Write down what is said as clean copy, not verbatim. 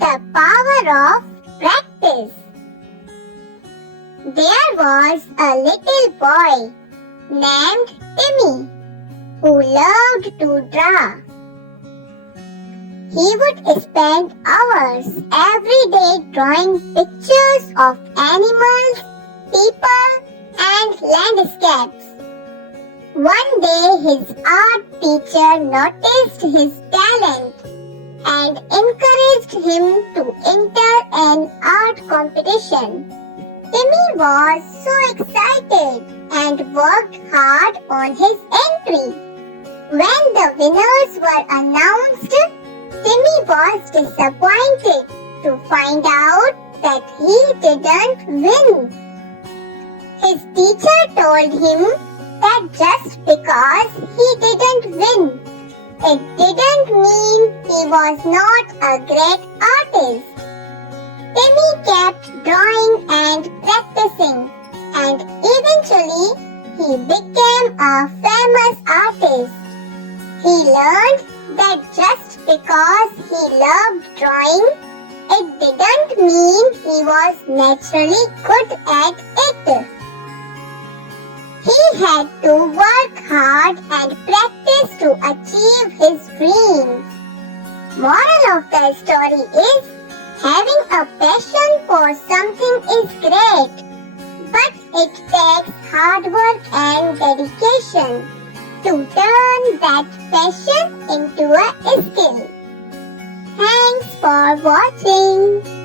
The power of practice. There was a little boy named Timmy who loved to draw. He would spend hours every day drawing pictures of animals, people, and landscapes. One day his art teacher noticed his talent and encouraged him to enter an art competition. Timmy was so excited and worked hard on his entry. When the winners were announced, Timmy was disappointed to find out that he didn't win. His teacher told him that just because he didn't win, it didn't mean he was not a great artist. Timmy kept drawing and practicing, and eventually he became a famous artist. He learned that just because he loved drawing, it didn't mean he was naturally good at it. He had to work hard and practice to achieve his dreams. Moral of the story is, having a passion for something is great, but it takes hard work and dedication to turn that passion into a skill. Thanks for watching.